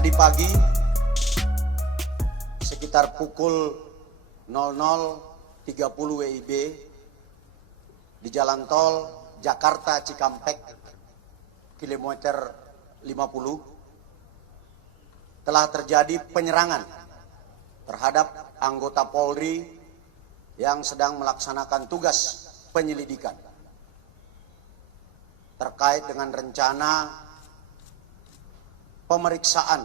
Tadi pagi sekitar pukul 00.30 WIB di jalan tol Jakarta Cikampek kilometer 50 telah terjadi penyerangan terhadap anggota Polri yang sedang melaksanakan tugas penyelidikan terkait dengan rencana pemeriksaan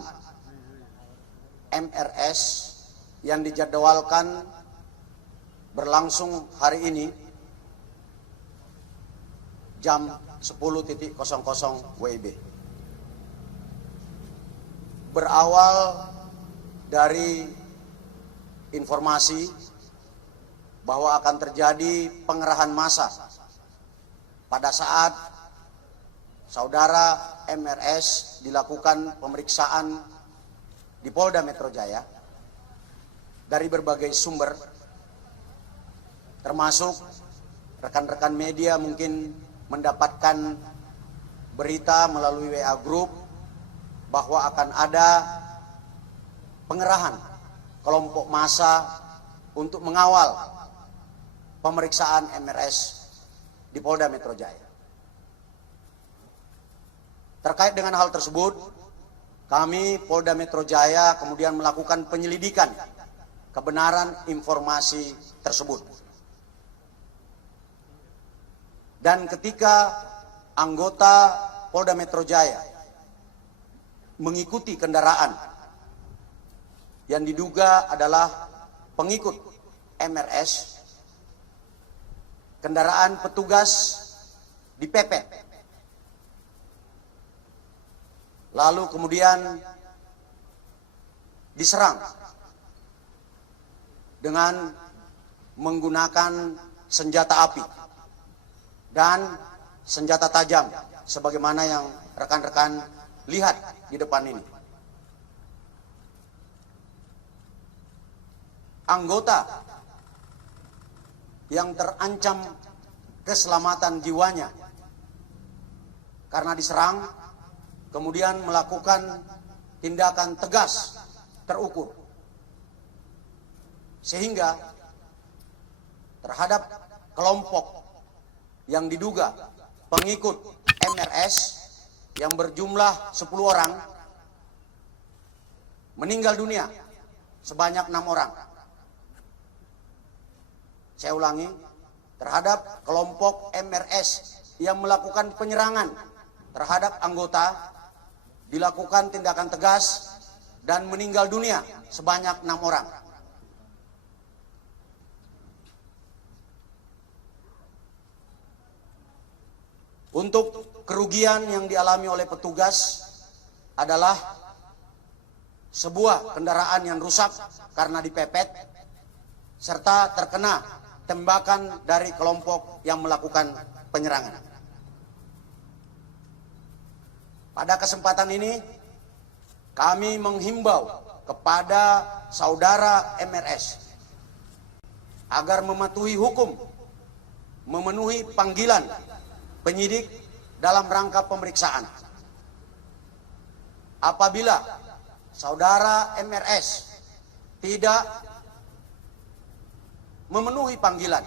MRS yang dijadwalkan berlangsung hari ini jam 10.00 WIB. Berawal dari informasi bahwa akan terjadi pengerahan massa pada saat saudara MRS dilakukan pemeriksaan di Polda Metro Jaya dari berbagai sumber, termasuk rekan-rekan media mungkin mendapatkan berita melalui WA Group bahwa akan ada pengerahan kelompok massa untuk mengawal pemeriksaan MRS di Polda Metro Jaya. Terkait dengan hal tersebut, kami Polda Metro Jaya kemudian melakukan penyelidikan kebenaran informasi tersebut. Dan ketika anggota Polda Metro Jaya mengikuti kendaraan yang diduga adalah pengikut MRS, kendaraan petugas dipepet. Lalu kemudian diserang dengan menggunakan senjata api dan senjata tajam sebagaimana yang rekan-rekan lihat di depan ini. Anggota yang terancam keselamatan jiwanya karena diserang kemudian melakukan tindakan tegas terukur sehingga terhadap kelompok yang diduga pengikut MRS yang berjumlah 10 orang meninggal dunia sebanyak 6 orang. Saya ulangi, terhadap kelompok MRS yang melakukan penyerangan terhadap anggota dilakukan tindakan tegas dan meninggal dunia sebanyak 6 orang. Untuk kerugian yang dialami oleh petugas adalah sebuah kendaraan yang rusak karena dipepet serta terkena tembakan dari kelompok yang melakukan penyerangan. Pada kesempatan ini kami menghimbau kepada saudara MRS agar mematuhi hukum, memenuhi panggilan penyidik dalam rangka pemeriksaan. Apabila saudara MRS tidak memenuhi panggilan,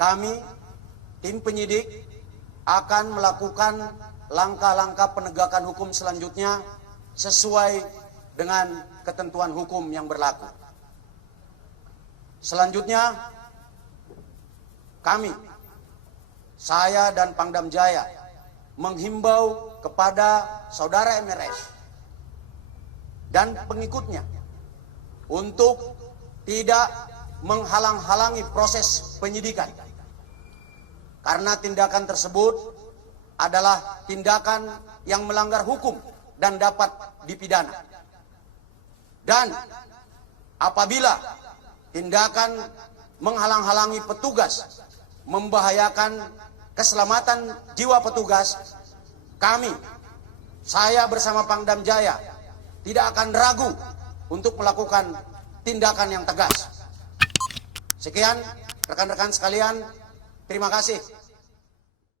kami tim penyidik akan melakukan langkah-langkah penegakan hukum selanjutnya sesuai dengan ketentuan hukum yang berlaku. Selanjutnya, saya dan Pangdam Jaya menghimbau kepada saudara MRS dan pengikutnya untuk tidak menghalang-halangi proses penyidikan, karena tindakan tersebut adalah tindakan yang melanggar hukum dan dapat dipidana. Dan apabila tindakan menghalang-halangi petugas membahayakan keselamatan jiwa petugas, saya bersama Pangdam Jaya tidak akan ragu untuk melakukan tindakan yang tegas. Sekian rekan-rekan sekalian, terima kasih.